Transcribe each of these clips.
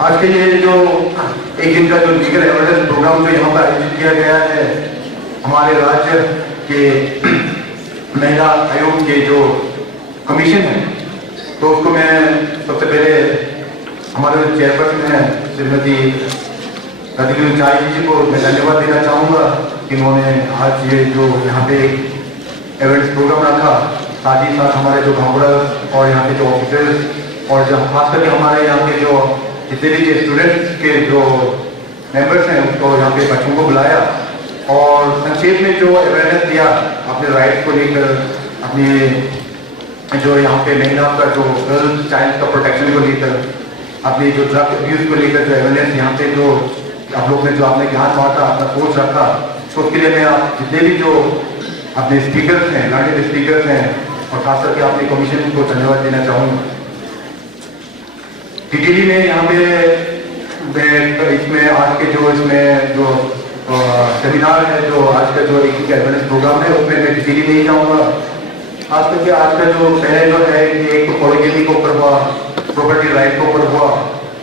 आज के ये जो एक दिन का जो लीगल अवेयरनेस प्रोग्राम जो यहाँ पर आयोजित किया गया है हमारे राज्य के महिला आयोग के जो कमीशन है, तो उसको मैं सबसे पहले हमारे चेयरपर्सन हैं श्रीमती रतिका चाई जी को मैं धन्यवाद देना चाहूँगा कि उन्होंने आज ये जो यहाँ पे एक अवेयरनेस प्रोग्राम रखा, साथ ही साथ हमारे जो काउंसलर्स और यहाँ के जो ऑफिसर्स और जब खास करके हमारे यहाँ के जो जितने भी स्टूडेंट्स के जो मेंबर्स हैं उसको यहाँ पे बच्चों को बुलाया और संक्षेप में जो अवेयरनेस दिया अपने राइट्स को लेकर, अपने जो यहाँ पे महिला का जो गर्ल्स चाइल्ड का प्रोटेक्शन को लेकर, अपनी जो ड्रग अब्यूज को लेकर जो अवेयरनेस यहाँ पे जो आप लोग ने जो आपने ज्ञान बांटा, अपना सोच रखा, तो उसके लिए मैं आप जितने भी जो अपने स्पीकर्स हैं, लर्निंग स्पीकर्स हैं और खास करके अपने कमीशन को धन्यवाद देना चाहूँगा। टीटीडी में यहाँ पे इसमें आज के जो इसमें जो सेमिनार है, जो आज का जो एक अवेयरनेस प्रोग्राम है उसमें मैं टीटीडी नहीं जाऊँगा। खास करके आज का जो पहले जो है कि एक तो पॉलिगेमी के ऊपर हुआ, प्रॉपर्टी राइट के ऊपर हुआ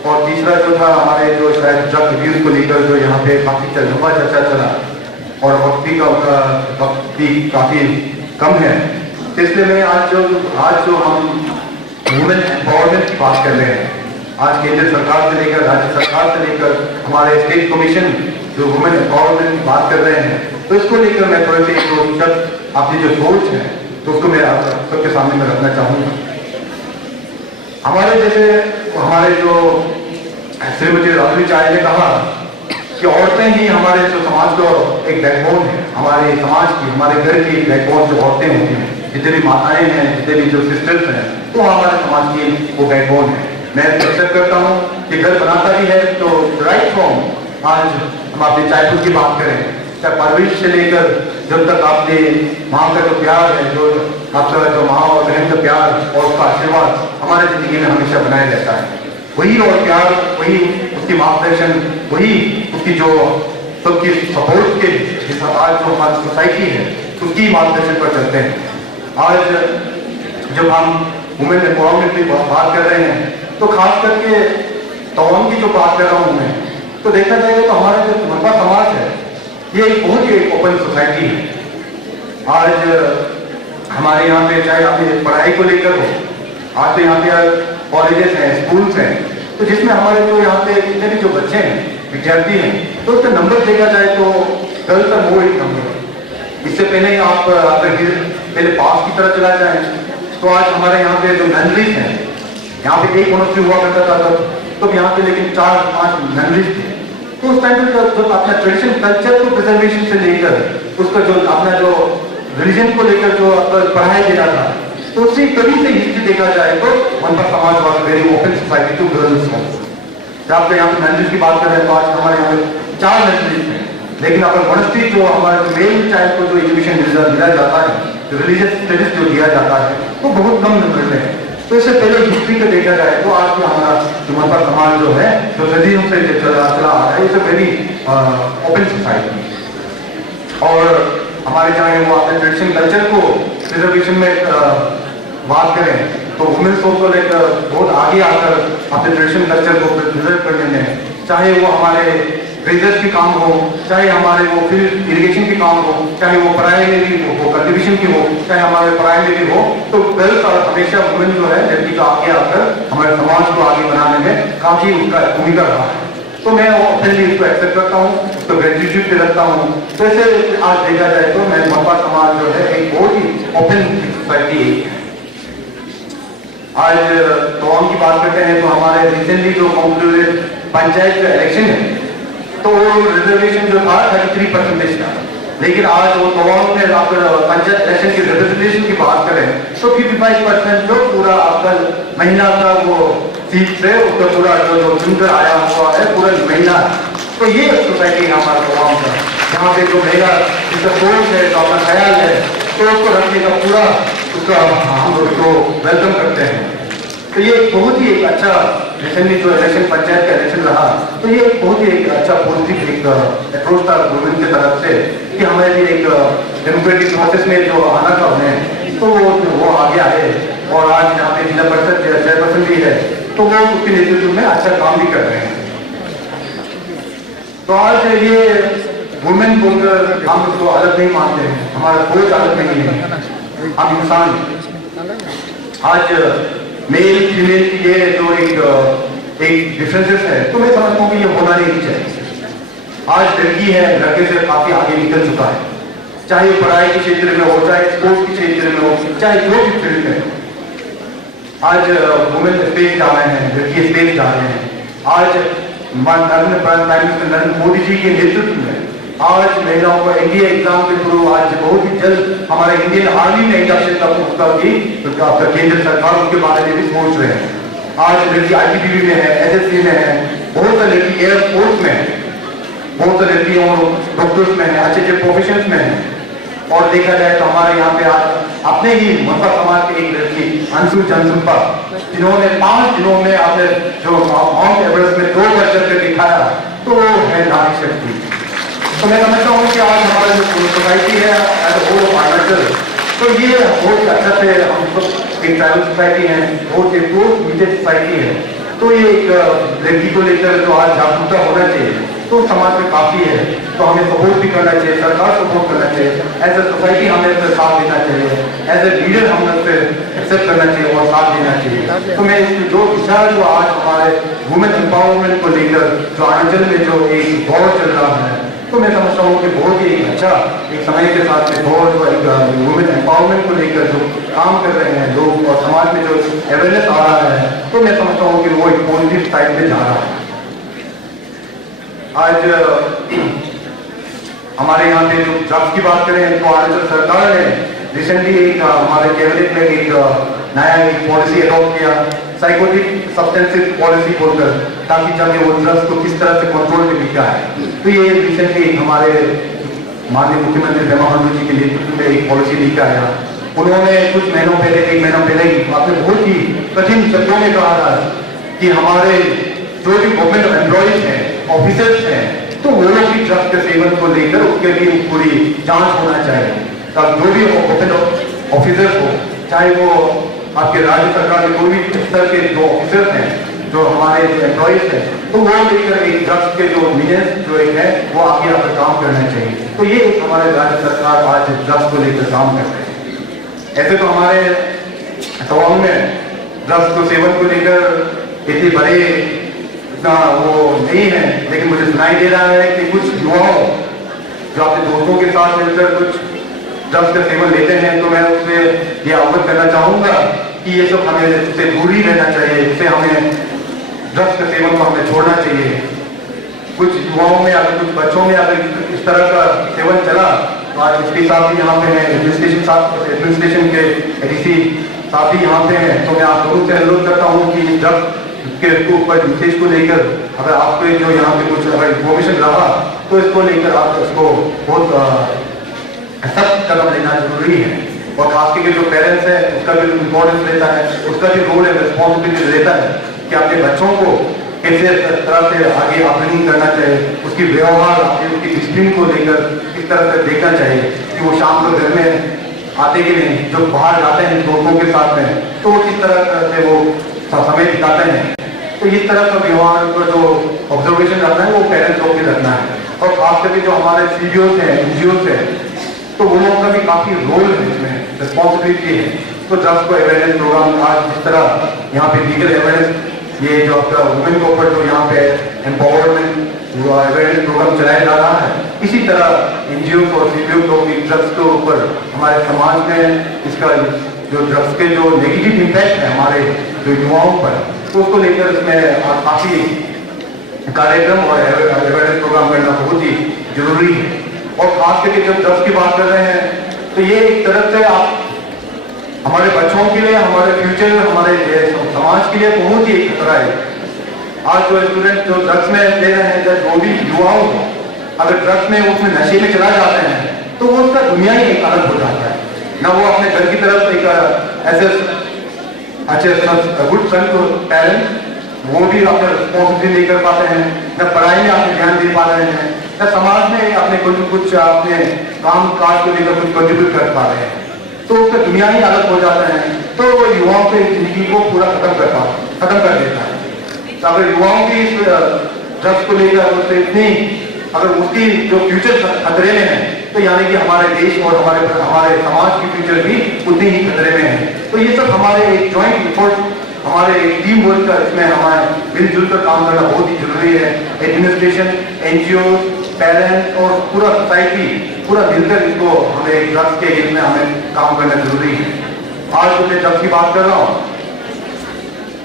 और तीसरा जो था हमारे जो शायद ड्रग अब्यूज को लेकर जो यहाँ पे काफ़ी लंबा चर्चा चला और वक्त भी काफ़ी कम है, तो इसलिए मैं आज जो हम वुमेन एम्पावरमेंट की बात कर रहे हैं, आज केंद्र सरकार से लेकर राज्य सरकार से लेकर हमारे स्टेट कमीशन जो वुमेन एम्पावरमेंट की बात कर रहे हैं, तो इसको लेकर मैं थोड़े से एक शब्द अपनी जो सोच है तो उसको मैं आप सबके सामने में रखना चाहूँगा। हमारे जैसे हमारे जो श्रीमती रतिका चाई ने कहा कि औरतें ही हमारे जो समाज का एक बैकबोन है, हमारे समाज की, हमारे घर की बैकबोन जो औरतें होती हैं, जितने भी माताएं हैं, जितने भी जो सिस्टर्स हैं, तो हमारे समाज की वो बैकबोन है। मैं एक्सेप्ट करता हूँ कि घर बनाता भी है, तो राइट फ्रॉम आज हम अपने चाइल्डहुड की बात करें, चाहे परवरिश से लेकर जब तक आपने माँ का जो प्यार है, जो आपका जो माँ और बहन का प्यार और उसका आशीर्वाद हमारे जिंदगी में हमेशा बनाया रहता है, वही और प्यार, वही उसकी मार्गदर्शन, वही उसकी जो सबकी सपोर्ट के हिसाब आज जो हमारी सोसाइटी है उसकी मार्गदर्शन पर चलते हैं। आज जब हम वुमेन एम्पावरमेंट की बात कर रहे हैं तो खास करके तवांग की जो बात कर रहा हूँ मैं, तो देखा जाएगा तो हमारा जो मनपा समाज है ये एक बहुत ही ओपन सोसाइटी है। आज हमारे यहाँ पे चाहे आपकी पढ़ाई को लेकर हो, आज तो यहाँ पे कॉलेजेस हैं, स्कूल्स हैं, तो जिसमें हमारे जो यहाँ पे जितने भी जो बच्चे हैं, विद्यार्थी हैं, तो उसका नंबर देखा जाए तो गर्ल्स का मोर एक नंबर। इससे पहले आप अगर पहले पास की तरफ चला जाए तो आज हमारे यहाँ पे जो नर्सरीज हैं, यहाँ पे एक मनुष्य हुआ करता था तो यहाँ पे लेकिन 4-5 नर्सरीज थे। तो उस टाइम पे जो अपना ट्रेडिशन कल्चर को प्रिजर्वेशन से लेकर उसका जो अपना जो रिलीजन को लेकर जो पढ़ाया गया था, तो उससे कभी से हिस्ट्री देखा जाए तो मनपा समाज was very open society to girls. जब यहाँ पे नर्सरीज की बात कर रहे हैं तो आज हमारे यहाँ पे 4 नर्सरीज हैं, लेकिन अगर मॉनेस्ट्री जो हमारे मेल चाइल्ड को जो एजुकेशन दिया जाता है, जो रिलीजियस स्टडीज जो दिया जाता है, वो बहुत कम नंबर में है। तो इससे पहले हिस्ट्री को देखा जाए तो आज भी हमारा जो मनपा समाज जो है जो सदियों से चला आ रहा है, it's a very open society. और हमारे चाहे वो अपने ट्रेडिशन कल्चर को प्रिजर्वेशन में बात करें तो वुमेन्स को लेकर बहुत आगे आकर अपने ट्रेडिशन कल्चर को प्रिजर्व करने में, चाहे वो हमारे रेजर्स की काम हो, चाहे हमारे वो फील्ड इरिगेशन की काम हो, चाहे वो प्राइमरी हो, कल्टीवेशन की हो, चाहे हमारे प्राइमरी हो, तो गर्ल्स और हमेशा वुमेन जो है लड़की का आगे आकर हमारे समाज को आगे बनाने में काफी उसका भूमिका रहा है। तो मैं अपने लिए इसको एक्सेप्ट करता हूँ, उसको ग्रेजुएट पे रखता हूँ। तो ऐसे आज देखा जाए तो मैं मनपा समाज जो है एक बहुत ही ओपन सोसाइटी है। आज तवांग की बात करते हैं तो हमारे रिसेंटली जो कंक्लूडेड पंचायत का इलेक्शन है तो रिजर्वेशन जो था 33% का, लेकिन आज वो तवांग में आपका पंचायत इलेक्शन की रिप्रेजेंटेशन की बात करें तो 55% जो पूरा आपका महिला का वो सीट से उसका पूरा जो चुनकर आया हुआ है पूरा महिला। तो ये सोसाइटी है हमारा तवांग का, जहाँ पे जो महिला जिसका सोच है, जो अपना ख्याल है, तो उसको रखने का पूरा उसका हम उसको वेलकम करते हैं। तो ये बहुत ही एक अच्छा रिसेंटली जो इलेक्शन पंचायत का इलेक्शन रहा, तो ये बहुत ही एक अच्छा पॉजिटिव एक अप्रोच था गवर्नमेंट की तरफ से कि हमें भी एक डेमोक्रेटिक प्रोसेस में जो आना था उन्हें, तो वो आगे आए और आज यहाँ पे जिला परिषद चेयरपर्सन भी है तो वो उसके नेतृत्व में अच्छा काम भी कर रहे हैं। तो आज ये वुमेन बोलकर हम उसको अलग नहीं मानते हैं, हमारा सोच अलग नहीं है, हम इंसान। आज मेल फीमेल की ये जो एक डिफरेंसेस है, तो मैं समझता हूँ कि ये होना नहीं चाहिए। आज लड़की है, लड़के से काफी आगे निकल चुका है, चाहे पढ़ाई के क्षेत्र में हो, चाहे स्पोर्ट्स के क्षेत्र में हो, चाहे जो भी फील्ड में हो। आज वुमेन स्पेस जा रहे हैं, लड़की स्पेस जा रहे हैं। आज नरेंद्र मोदी जी के नेतृत्व में आज महिलाओं को एनडीए एग्जाम के थ्रू आज बहुत ही जल्द हमारे इंडियन आर्मी में इंडक्शन का उसका भी केंद्र सरकार उसके बारे में भी सोच रहे हैं। आज लड़की आईटीबीपी में है, एसएससी में है, बहुत सारी लड़की एयरफोर्स में है, बहुत सारी लड़की डॉक्टर्स में है, अच्छे अच्छे प्रोफेशन में है। और देखा जाए तो हमारे यहाँ पे आज अपने ही मसा समाज की एक लड़की अंशु जनसुपा, जिन्होंने 5 दिनों में अपने जो माउंट एवरेस्ट में 2 बार चढ़कर दिखाया, तो वो है नारी शक्ति। तो मैं समझता हूँ कि आज हमारी जो सोसाइटी है अरुणाचल, तो ये बहुत अच्छा से हम सब एक ट्राइबल सोसाइटी है, बहुत एक मीडिया सोसाइटी है। तो ये एक लड़की को लेकर जो आज जागरूकता होना चाहिए, तो समाज में काफी है, तो हमें सपोर्ट भी करना चाहिए, सरकार सपोर्ट करना चाहिए, एज ए सोसाइटी हमें उससे साथ देना चाहिए, एज ए लीडर हमें उससे एक्सेप्ट करना चाहिए और साथ देना चाहिए। तो मैं जो विचार जो आज हमारे वुमेन एम्पावरमेंट को लेकर जो अरुणाचल में जो एक दौर चल रहा है, तो मैं समझता हूँ कि बहुत ही अच्छा एक समय के साथ में दौर जो एक वुमेन एम्पावरमेंट को लेकर जो काम कर रहे हैं लोग और समाज में जो अवेयरनेस आ रहा है, तो मैं समझता हूँ कि वो एक पॉजिटिव साइड में जा रहा है। आज हमारे यहाँ पे जो ड्रग्स की बात करें तो अरुणाचल सरकार ने रिसेंटली एक हमारे कैबिनेट में एक नया एक पॉलिसी अडॉप्ट किया, साइकोटिक सब्सटेंसेस पॉलिसी बोलकर, ताकि जाके वो ड्रग्स को किस तरह से कंट्रोल में लिखा है। तो ये रिसेंटली हमारे माननीय मुख्यमंत्री पेमा खांडू जी के नेतृत्व में एक पॉलिसी लिखा है। उन्होंने कुछ महीनों पहले, 1 महीना पहले ही आपने बहुत ही कठिन शब्दों में कहा था कि हमारे जो भी गवर्नमेंट एम्प्लॉइज हैं, ऑफिसर्स हैं, तो वो लोग भी ड्रग्स के सेवन को लेकर उसके लिए पूरी जांच होना चाहिए। तब जो भी गवर्नमेंट ऑफिसर्स हो, चाहे वो आपके राज्य सरकार के कोई भी स्तर के जो ऑफिसर्स हैं, जो हमारे एम्प्लॉइज हैं, तो वो लेकर एक ड्रग्स के जो मीडियंस जो एक है वो आगे आकर काम करना चाहिए। तो ये हमारे राज्य सरकार आज ड्रग्स को लेकर काम कर रहे हैं। ऐसे तो हमारे तवांग में ड्रग्स को सेवन को लेकर इतने बड़े वो नहीं है, लेकिन मुझे सुनाई दे रहा है कि कुछ युवाओं जो अपने दोस्तों के साथ मिलकर कुछ ड्रग्स का सेवन लेते हैं, तो मैं उससे ये अवगत करना चाहूंगा कि ये सब हमें उससे दूर ही रहना चाहिए, उससे हमें ड्रग्स के सेवन को हमें छोड़ना चाहिए। कुछ युवाओं में अगर कुछ बच्चों में अगर इस तरह का सेवन चला, तो आज एसपी साहब भी यहाँ पे हैं, एडमिनिस्ट्रेशन के एडीसी साहब भी यहाँ पे हैं, तो मैं आप लोगों से अनुरोध करता हूँ कि ड्रग्स के ऊपर विशेष को लेकर अगर आपको जो यहाँ पे कुछ अगर इन्फॉर्मेशन रहा, तो इसको लेकर आप इसको बहुत सख्त कदम लेना जरूरी है। और खास करके जो पेरेंट्स हैं उसका भी इम्पोर्टेंस रहता है, उसका भी रोल है, रिस्पॉन्सिबिलिटी रहता है कि अपने बच्चों को कैसे तरह से आगे अपब्रिंगिंग करना चाहिए, उसकी व्यवहार, उसकी डिसिप्लिन को लेकर किस तरह से देखना चाहिए कि वो शाम को घर में आते कि नहीं, जो बाहर जाते हैं दोस्तों के साथ में, तो वो किस तरह से वो समय बिताते हैं। तो इस तरह का व्यवहार का जो ऑब्जर्वेशन रखना है वो पेरेंट्स लोग भी रखना है। और खास करके जो हमारे सीडीओस हैं, एनजीओस हैं, तो वो लोगों का भी काफी रोल है, इसमें रिस्पॉन्सिबिलिटी है। तो ड्रग्स को अवेयरनेस प्रोग्राम आज जिस तरह यहाँ पे लीगल अवेयरनेस, ये जो आपका वुमेन के ऊपर जो यहाँ पे एम्पावरमेंट अवेयरनेस प्रोग्राम चलाया जा रहा है, इसी तरह एनजीओ और सीडीओ को भी ड्रग्स के ऊपर हमारे समाज में इसका जो ड्रग्स के जो नेगेटिव इम्पैक्ट है हमारे जो युवाओं पर, तो उसको लेकर इसमें काफी कार्यक्रम और अवेयरनेस प्रोग्राम करना बहुत ही जरूरी है। और खास करके जब ड्रग्स की बात कर रहे हैं, तो ये एक तरफ से आप हमारे बच्चों के लिए, हमारे फ्यूचर, हमारे समाज के लिए बहुत ही खतरा है। आज जो स्टूडेंट जो ड्रग्स में ले रहे हैं, जो भी युवाओं को अगर ड्रग्स में उसमें नशे में चला जाते हैं, तो वो उसका दुनिया ही एक अलग हो जाता है। ना वो अपने घर की तरफ एक ऐसे अच्छे गुड सन को पेरेंट्स वो भी अपने रिस्पॉन्सिबिलिटी नहीं कर पाते हैं, न पढ़ाई में अपने ध्यान दे पा रहे हैं, न समाज में अपने कुछ अपने काम काज को लेकर कुछ कंट्रीब्यूट कर पा रहे हैं। तो उसका दुनिया ही अलग हो जाता है, तो वो युवाओं की जिंदगी को पूरा खत्म कर देता है। तो अगर युवाओं की इस ड्रग्स को लेकर उससे इतनी अगर उसकी जो फ्यूचर खतरे में है, तो यानी कि हमारे देश और हमारे समाज की फ्यूचर भी उतनी ही खतरे में है। तो ये सब हमारे एक ज्वाइंट एफर्ट, हमारे एक टीम वर्क का, इसमें हमारे मिलजुल कर काम करना बहुत ही जरूरी है। एडमिनिस्ट्रेशन, एनजीओ, पेरेंट्स और पूरा सोसाइटी पूरा मिलकर इसको हमें ड्रग्स के इसमें हमें काम करना जरूरी है। आज तो मैं ड्रग्स की बात कर रहा हूँ,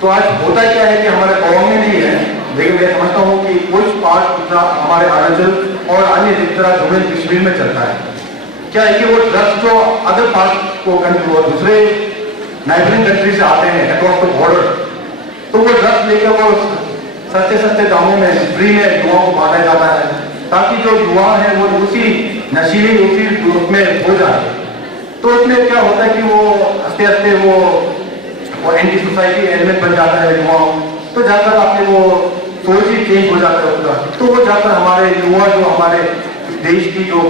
तो आज होता क्या है कि हमारे गाँव में नहीं है, लेकिन मैं समझता हूँ कि कुछ पार्ट हमारे अरुणाचल और अन्य जिस तरह जम्मू कश्मीर में चलता है। क्या है कि वो ड्रग्स जो अदर पार्ट को दूसरे नाइबरिंग कंट्री से आते हैं अक्रॉस द बॉर्डर, तो वो ड्रग्स लेकर वो सस्ते सस्ते दामों में फ्री में युवाओं को बांटा जाता है, ताकि जो युवा है वो उसी नशीली उसी उसमें हो जाए। तो उसमें क्या होता है कि वो हंसते हंसते वो एंटी सोसाइटी एलिमेंट बन जाता है युवाओं, तो जाकर आपके वो सोच ही चेंज हो जाता है उसका। तो वो जाकर हमारे युवा जो हमारे देश की जो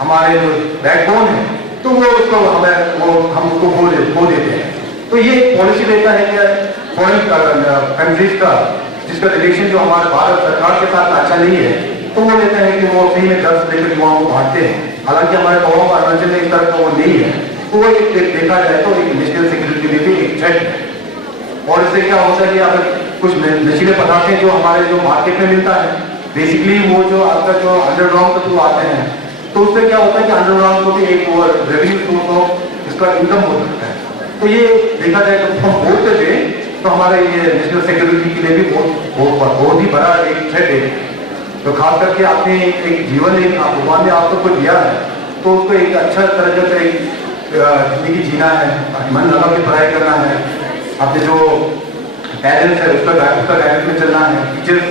हमारे जो बैकबोन है, तो वो उसको हम उसको खो देते हैं। तो ये पॉलिसी रहता है कि फॉरेन कंट्रीज का जिसका रिलेशन जो हमारे भारत सरकार के साथ अच्छा नहीं है, तो वो लेता है कि वो फ्री में ड्रग्स लेकर युवाओं को बांटते हैं। हालांकि हमारे गाँव अरुणाचल में इस तरह का वो नहीं है, तो वो एक देखा जाए तो एक नेशनल सिक्योरिटी के लिए एक थ्रेट है। और इससे क्या होता है कि अगर कुछ नशीले पदार्थ जो हमारे जो मार्केट में मिलता है, बेसिकली वो जो आपका जो अंडरग्राउंड के थ्रू आते हैं, तो उससे क्या होता है कि अंडरग्राउंड को भी एक रेवेन्यू सोर्स ऑफ इसका इनकम हो सकता है। तो ये देखा जाए तो हम बोलते थे तो हमारे ये नेशनल सिक्योरिटी के लिए भी बहुत ही बड़ा एक थ्रेट है। तो खास करके आपने एक जीवन एक भगवान ने आप सबको दिया है, तो उसको एक अच्छा तरह से जिंदगी जीना है, मन लगा के पढ़ाई करना है, अपने जो पेरेंट्स है उसका गाइडेंस में चलना है, टीचर्स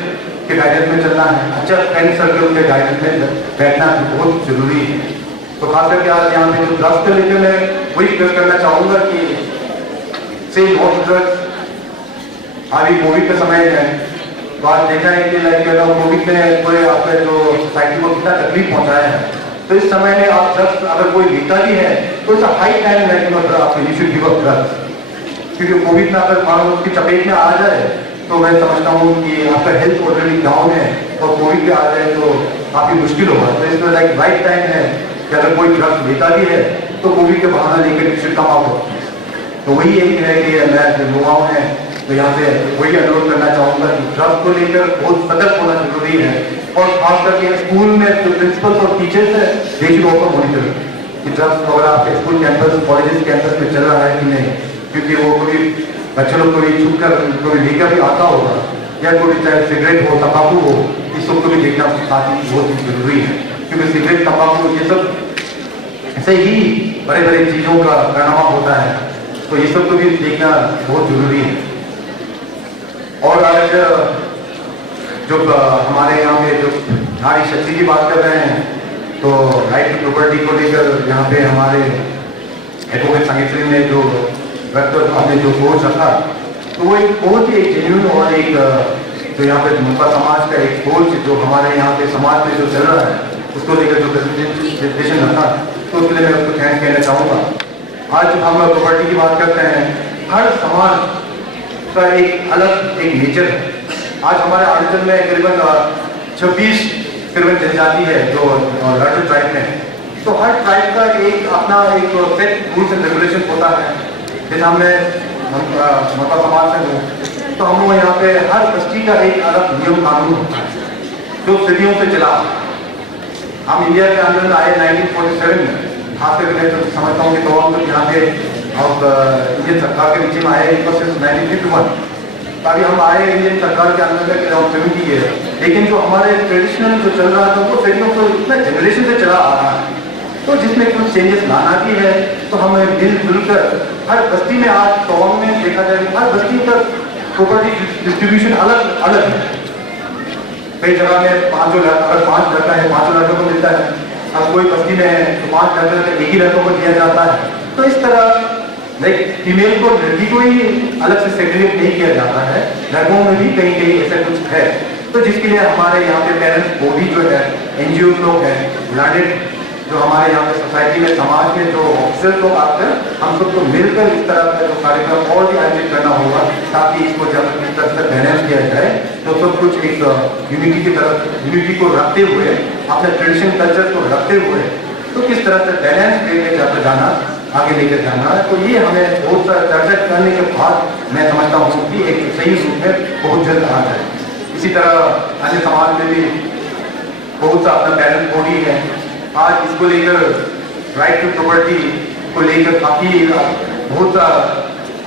के गाइडेंस में चलना है, अच्छा फ्रेंड सर्कल के गाइडेंस में बैठना बहुत जरूरी है। तो खास करके आज यहाँ पे जो ड्रग्स को लेकर मैं वही डिस्कस करना चाहूँगा कि से नो ड्रग्स। अभी कोविड का समय है, तो आज देखा है कि लाइक कोविड ने पूरे आपके जो सोसाइटी को कितना तकलीफ पहुँचाया है, तो इस समय में आप ड्रग्स अगर कोई लेता भी है तो इट्स हाई टाइम है आप you should give up drugs, क्योंकि कोविड में अगर मान लो उसकी चपेट में आ जाए तो मैं समझता हूँ कि आपका हेल्थ ऑलरेडी डाउन है और कोविड पे आ जाए तो काफी मुश्किल होगा। तो इसमें लाइक राइट टाइम है कि अगर कोई ड्रग्स लेता भी है तो कोविड के बहाना लेकर शुड कम आउट। तो वही यही है कि मैं जो युवाओं हैं तो यहाँ से वही अनुरोध करना चाहूँगा कि ड्रग्स को लेकर बहुत सतर्क होना जरूरी है, और खास करके स्कूल में जो प्रिंसिपल्स और टीचर्स है दे शुड ऑल्सो मॉनिटर कि ड्रग्स वगैरह आपके स्कूल कैंपस कॉलेजेस कैंपस में चल रहा है कि नहीं, क्योंकि वो कोई बच्चे लोग कोई छुप कर कोई लेकर भी आता होगा, या कोई चाहे सिगरेट हो तंबाकू हो, इस सब को भी देखना काफी बहुत ही जरूरी है, क्योंकि सिगरेट तंबाकू ये सब से ही बड़े बड़े चीजों का परिणाम होता है, तो ये सब को भी देखना बहुत जरूरी है। और आज जो हमारे यहाँ पे जो नारी शक्ति की बात कर रहे हैं, तो राइट टू प्रॉपर्टी को लेकर यहाँ पे हमारे एडवोकेट संगीत ने जो आपने जो सोच रखा, तो वो एक बहुत ही जेन्युइन और एक जो यहाँ पे मुंबा समाज का एक सोच जो हमारे यहाँ पे समाज में जो चल रहा है उसको लेकर जो प्रेजेंटेशन रखा, तो उसके लिए मैं उसको थैंक्स कहना चाहूँगा। आज जब हम प्रॉपर्टी की बात करते हैं, हर समाज का एक अलग एक नेचर है। आज हमारे अरुणाचल में करीबन 26 करीबन जनजाति है जो लर्जर ट्राइब में, तो हर ट्राइब का एक अपना एक सेट रूल्स एंड रेगुलेशन होता है। जैसे हमने मता समाज से हूँ, तो हम लोग यहाँ पे हर बस्ती का एक अलग नियम कानून होता है जो सदियों से चला। हम इंडिया के अंदर आए 1947 में, खासकर मैं तो समझता हूँ कि तो हम लोग यहाँ पे अब इंडियन सरकार के नीचे में आए 1951, ताकि हम आए इंडियन सरकार के अंदर में 70 है, लेकिन जो हमारे ट्रेडिशनल जो चल रहा था वो सदियों से इतना जनरेशन से चला आ रहा है। तो जिसमें कुछ चेंजेस लाना भी है, तो हमें मिलजुल कर हर बस्ती में आज टाउन में देखा जाए हर बस्ती का प्रॉपर्टी डिस्ट्रीब्यूशन अलग अलग है। कई जगह में अगर 5 लड़का है 5 लड़कों को मिलता है, अगर कोई बस्ती में है तो 5 लड़के एक ही लड़कों को दिया जाता है। तो इस तरह लाइक फीमेल को लड़की को ही अलग से सेग्रीगेट नहीं किया जाता है, लड़कों में भी कहीं कहीं ऐसा कुछ है। तो जिसके लिए हमारे यहाँ पे पेरेंट्स बॉडी जो है, एनजीओ लोग हैं, ब्लैंडेड जो हमारे यहाँ पे सोसाइटी में समाज में जो ऑफिसर्स लोग आते हैं, हम सबको मिलकर इस तरह का जो कार्यक्रम और भी आयोजित करना होगा, ताकि इसको जब इस तरह से बैलेंस किया एक यूनिटी की तरफ, यूनिटी को रखते हुए, अपने ट्रेडिशन कल्चर को रखते हुए, तो किस तरह से बैलेंस लेके जाकर जाना, आगे लेकर जाना है। तो ये हमें बहुत सारा चर्चा करने के बाद मैं समझता हूँ कि एक सही रूप में बहुत जल्द आ जाए। इसी तरह अन्य समाज में भी बहुत सा अपना बैलेंस बॉडी है। आज इसको लेकर राइट टू प्रॉपर्टी को लेकर काफ़ी बहुत सा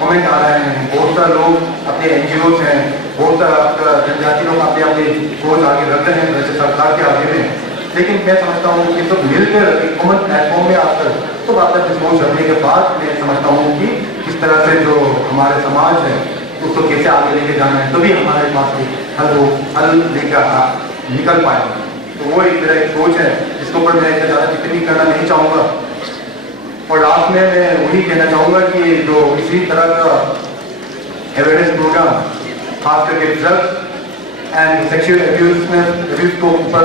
कमेंट आ रहे हैं, बहुत सारे लोग अपने NGOs हैं, बहुत सारा जनजाति लोग अपने अपने सोच आगे रख रहे हैं वैसे सरकार के आगे में। लेकिन मैं समझता हूँ कि सब मिलकर एक कॉमन प्लेटफॉर्म में आकर तो बात सोच रखने के बाद मैं समझता हूँ कि किस तरह से जो हमारे समाज है उसको कैसे आगे लेके जाना है, तभी हमारे पास हल लेकर निकल पाएंगे। तो वो एक मेरा एक सोच है जिसके ऊपर मैं ज़्यादा टिप्पणी करना नहीं चाहूँगा। और लास्ट में मैं वही कहना चाहूँगा कि जो इसी तरह का अवेयरनेस प्रोग्राम खास करके ड्रग्स एंड सेक्सुअल अब्यूज को ऊपर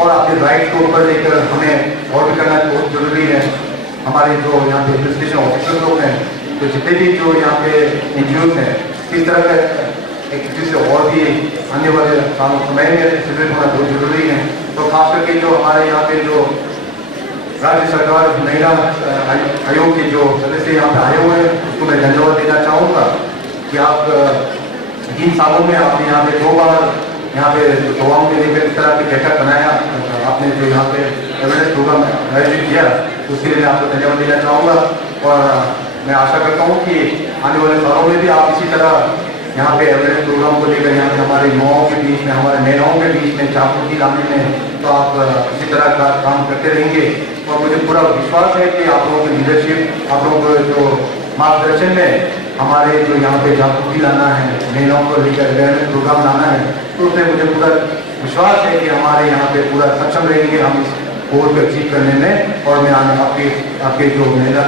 और आपके राइट्स को ऊपर लेकर हमें और भी करना बहुत जरूरी है। हमारे जो यहाँ पे एडमिनिस्ट्रेशन ऑफिसर लोग हैं, तो जितने भी जो यहाँ पे NGOs हैं, इस तरह का एक चीज़ से और भी आने वाले समय में एक्टिवेट होना बहुत जरूरी है। तो खास करके जो हमारे यहाँ पे जो राज्य सरकार महिला आयोग के जो सदस्य यहाँ पे आए हुए हैं उसको मैं धन्यवाद देना चाहूँगा कि आप 3 सालों में आपने यहाँ पे 2 बार यहाँ पे युवाओं के लिए इस तरह की बैठक बनाया, आपने जो यहाँ पे अवेयरनेस प्रोग्राम आयोजित किया उसके लिए मैं आपको धन्यवाद देना चाहूँगा। और मैं आशा करता हूँ कि आने वाले सालों में भी आप इसी तरह यहाँ पे अवेयरनेस प्रोग्राम को लेकर यहाँ पे हमारे युवाओं के बीच में, हमारे महिलाओं के बीच में जागृति लाने में तो आप इसी तरह का काम करते रहेंगे। और मुझे पूरा विश्वास है कि आप लोगों की लीडरशिप, आप लोगों को जो मार्गदर्शन में हमारे जो यहाँ पे जागृति लाना है, महिलाओं को लेकर अवेयरनेस प्रोग्राम लाना है, तो उसमें मुझे पूरा विश्वास है कि हमारे यहाँ पे पूरा सक्षम रहेंगे हम इस गोल को अचीव करने में। और मैं आपके जो महिला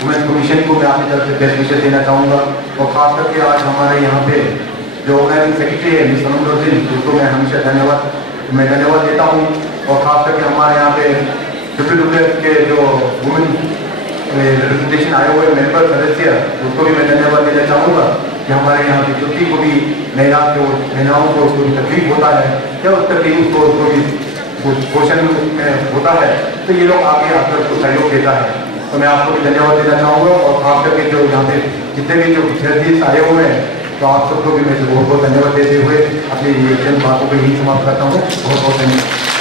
वुमेन्स कमीशन को मैं आपकी तरफ से बेस्ट विशेष देना चाहूँगा। और खास करके आज हमारे यहाँ पे जो ऑर्गेनाइजिंग सेक्रेटरी है मिस सनम रोजिन, उसको मैं हमेशा धन्यवाद देता हूँ। और खास करके हमारे यहाँ पे WWF के जो वुमेन रिप्रेजेंटेशन आए हुए मेंबर सदस्य, उसको भी मैं धन्यवाद देना चाहूँगा कि हमारे यहाँ की छुट्टी को भी महिलाओं को उसको भी तकलीफ होता है या उस तकलीफ को उसको भी पोषण में होता है, तो ये लोग आगे आकर उसको सहयोग देता है। तो मैं आपको भी धन्यवाद देना चाहूँगा। और खास करके जो यहाँ पे जितने भी जो विद्यार्थी आए हुए हैं, तो आप सबको भी मैं बहुत बहुत धन्यवाद देते हुए अपनी चंद बातों को यही समाप्त करता हूँ। बहुत बहुत धन्यवाद।